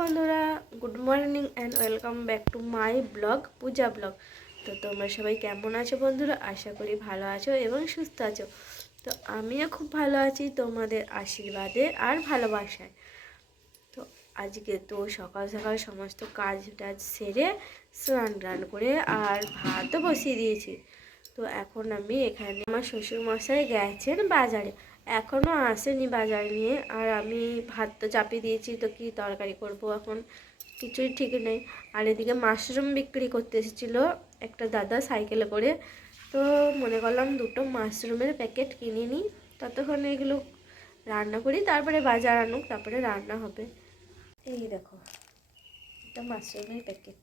বন্ধুরা, good morning and welcome back to my blog Puja blog তো তোমরা সবাই কেমন আছো বন্ধুরা? আশা করি ভালো আছো এবং সুস্থ আছো। তো আমিও খুব ভালো আছি তোমাদের আশীর্বাদে আর ভালোবাসায়। তো আজকে তো সকাল সকাল সমস্ত কাজ টাজ সেরে স্নান টান করে আর ভাতও বসিয়ে দিয়েছি। তো এখন আমি এখানে আমার শ্বশুরমশাই গেছেন বাজারে। এখনও আসেনি বাজার নিয়ে। আর আমি ভাত তো চাপিয়ে দিয়েছি, তো কি তরকারি করব এখন? কিছুই ঠিক নেই। আর এদিকে মাশরুম বিক্রি করতে এসেছিল একটা দাদা সাইকেলে করে। তো মনে করলাম দুটো মাশরুমের প্যাকেট কিনে নিই। ততক্ষণ এগুলো রান্না করি, তারপরে বাজার আনুক, তারপরে রান্না হবে। এই দেখো, একটা মাশরুমের প্যাকেট।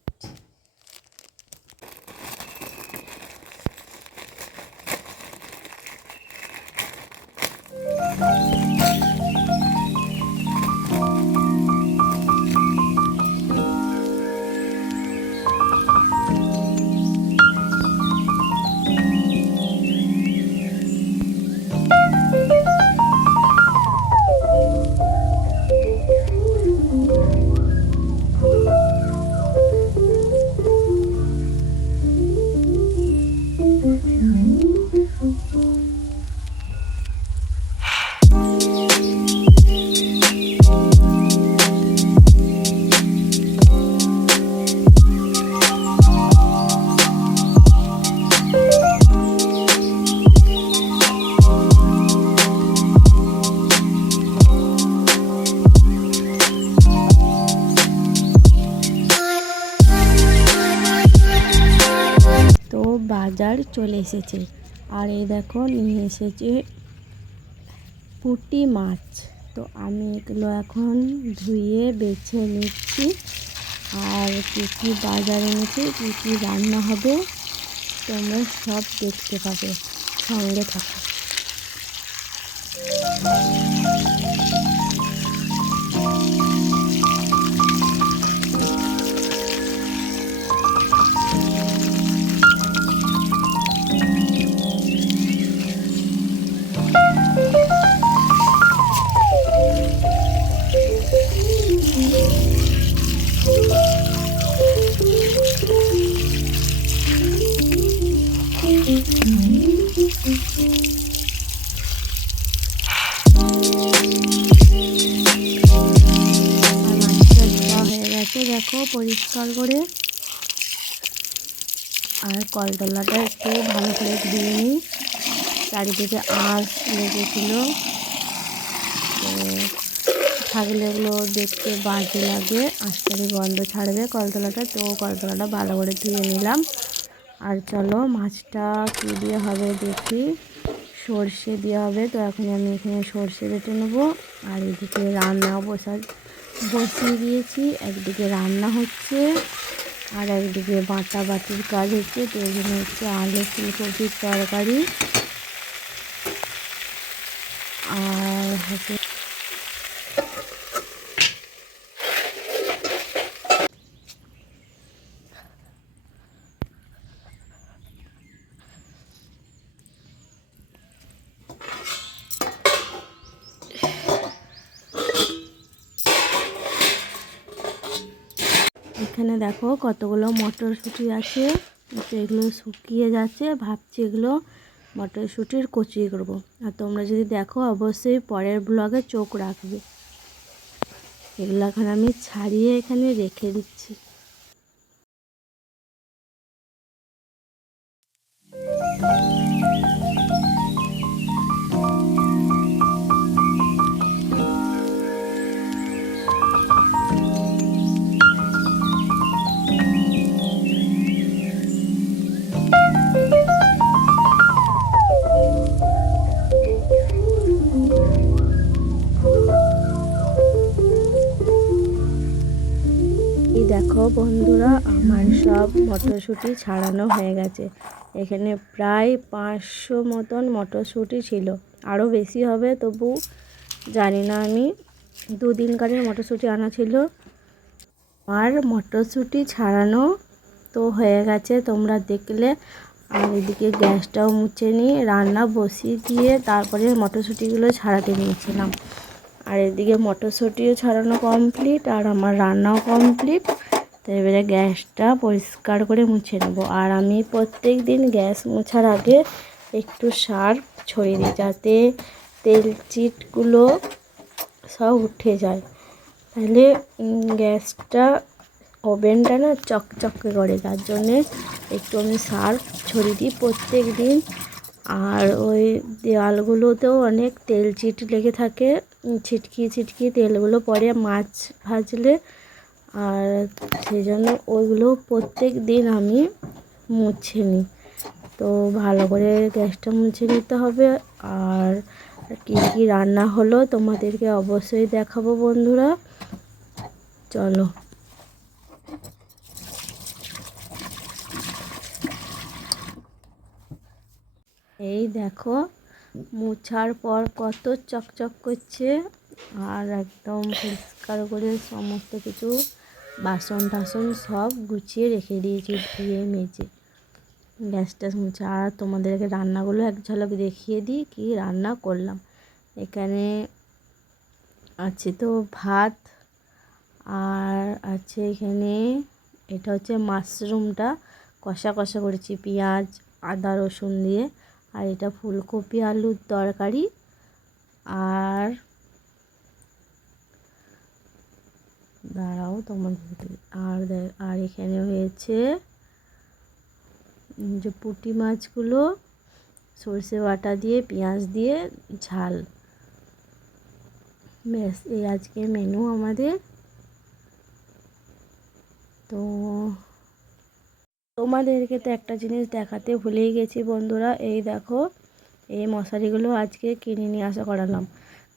চলে এসেছে। আর এই দেখো, নিয়ে এসেছে পুটি মাছ। তো আমি এগুলো এখন ধুয়ে বেছে নিচ্ছি। আর কী কী বাজার এনেছি, কী কী রান্না হবে, তোমরা সব দেখতে পাবে। সঙ্গে থাকো। দেখো, পরিষ্কার করে। আর কলতলাটা একটু ভালো করে ধুয়ে নিই। চারিদিকে আঁশ লেগেছিল। তো থাকলে এগুলো দেখতে বাজে লাগে। আঁশটারি গন্ধ ছাড়বে কলতলাটা তো কলতলাটা ভালো করে ধুয়ে নিলাম। আর চলো, মাছটা কী দিয়ে হবে দেখি। সর্ষে দেওয়া হবে, তো এখন আমি এখানে সর্ষে বেটে নেব। আর এদিকে রান্না বসা বসিয়ে দিয়েছি। একদিকে রান্না হচ্ছে আর একদিকে বাটা বাটির কাজ হচ্ছে। তো এখানে হচ্ছে আলু ফুলকপির তরকারি। আর হচ্ছে এখানে দেখো কতগুলো মটরশুঁটি আছে। এগুলো শুকিয়ে যাচ্ছে, ভাবছি এগুলো মটরশুঁটির কচি করব। আর তোমরা যদি দেখো, অবশ্যই পরের ব্লগে চোখ রাখবে। এগুলো এখন আমি ছাড়িয়ে এখানে রেখে দিচ্ছি। বন্ধুরা, আমার সব মটরশুঁটি ছাড়ানো হয়ে গেছে। এখানে প্রায় পাঁচশো মতন মটরশুঁটি ছিল। আরও বেশি হবে তবু জানি না আমি। দুদিনকারের মটরশুঁটি আনা ছিল। আর মটরশুঁটি ছাড়ানো তো হয়ে গেছে। তোমরা দেখলে আর এদিকে গ্যাসটাও মুছে নিয়ে রান্না বসিয়ে দিয়ে তারপরে মটরশুঁটিগুলো ছাড়াতে নিয়েছিলাম। আর এদিকে মটরশুঁটিও ছাড়ানো কমপ্লিট আর আমার রান্নাও কমপ্লিট তো এবারে গ্যাসটা পরিষ্কার করে মুছে নেব। আর আমি প্রত্যেক দিন গ্যাস মোছার আগে একটু সার ছড়িয়ে দিই যাতে তেল চিটগুলো সব উঠে যায়। তাহলে গ্যাসটা ওভেনটা না চকচকে করে যার জন্যে একটু আমি সার ছড়িয়ে দিই প্রত্যেক দিন। আর ওই দেওয়ালগুলোতেও অনেক তেল চিট লেগে থাকে উম, ছিটকি ছিটকি তেলগুলো পরে মাছ ভাজলে আর সেই জন্য ওইগুলো প্রত্যেক দিন আমি মুছে নিই। তো ভালো করে গ্যাসটা মুছে নিতে হবে। আর কী কী রান্না হলো তোমাদেরকে অবশ্যই দেখাবো বন্ধুরা। চলো। এই দেখো, মুছার পর কত চকচক করছে। আর একদম পরিষ্কার করে সমস্ত কিছু বাসন টাসন সব গুছিয়ে রেখে দিয়েছি ধুয়ে মেজে। গ্যাস ট্যাস মুছে। আর তোমাদেরকে রান্নাগুলো এক ঝলক দেখিয়ে দিই কি রান্না করলাম। এখানে আছে তো ভাত আর আছে এখানে এটা হচ্ছে মাশরুমটা। কষা কষা করেছি পেঁয়াজ, আদা, রসুন দিয়ে। আর এটা ফুলকপি, আলুর তরকারি। আর দাঁড়াও তোমাদের আর আর এখানে হয়েছে যে পুঁটি মাছগুলো, সর্ষে বাটা দিয়ে, পেঁয়াজ দিয়ে, ঝাল। ব্যাস, এই আজকে মেনু আমাদের। তো তোমাদেরকে তো একটা জিনিস দেখাতে ভুলেই গেছি বন্ধুরা, এই দেখো, এই মশারিগুলো আজকে কিনে নিয়ে আসা করালাম।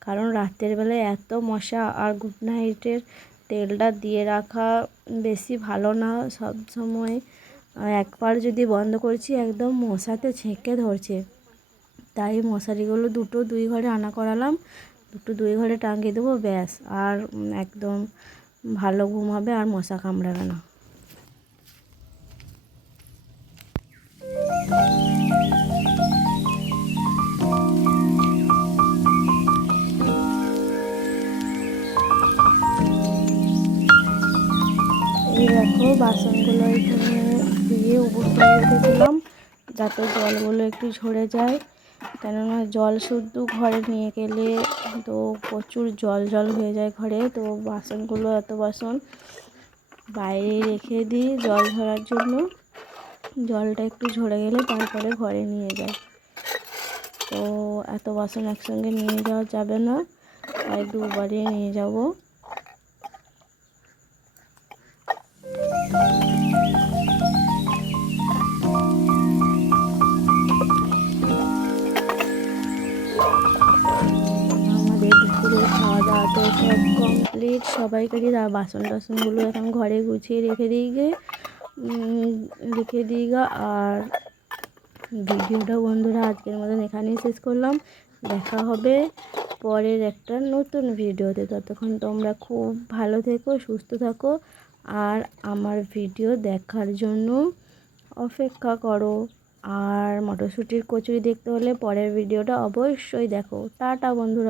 কারণ রাতের বেলায় এত মশা আর গুড নাইটের তেলটা দিয়ে রাখা বেশি ভালো না সব সময়। একবার যদি বন্ধ করছি, একদম মশাতে ছেঁকে ধরছে। তাই মশারিগুলো দুটো দুই ঘরে আনা করালাম। দুটো দুই ঘরে টাঙিয়ে দেবো, ব্যাস। আর একদম ভালো ঘুম হবে আর মশা কামড়াবে না। বাসনগুলো এখানে দিয়ে উপর রেখেছিলাম যাতে জলগুলো একটু ঝরে যায়। কেননা জল শুদ্ধ ঘরে নিয়ে গেলে তো প্রচুর জল জল হয়ে যায় ঘরে, তো বাসনগুলো এত বাসন বাইরে রেখে দিই জল ঝরার জন্য জলটা একটু ঝরে গেলে তারপরে ঘরে নিয়ে যায়। তো এত বাসন একসঙ্গে নিয়ে যাওয়া যাবে না, তাই দুবারে নিয়ে যাব। দুপুরে খাওয়া দাওয়া তো সব কমপ্লিট সবাইকারই রা- বাসন টাসনগুলো এখন ঘরে গুছিয়ে রেখে দিই গে। রেখে দিই গা। আর ভিডিওটা বন্ধুরা আজকের মতন এখানেই শেষ করলাম। দেখা হবে পরের একটা নতুন ভিডিওতে। ততক্ষণ তোমরা খুব ভালো থেকো, সুস্থ থাকো। আর আমার ভিডিও দেখার জন্য অপেক্ষা করো। আর মটরশুঁটির কচুরি দেখতে হলে পরের ভিডিওটা অবশ্যই দেখো। টাটা বন্ধুরা।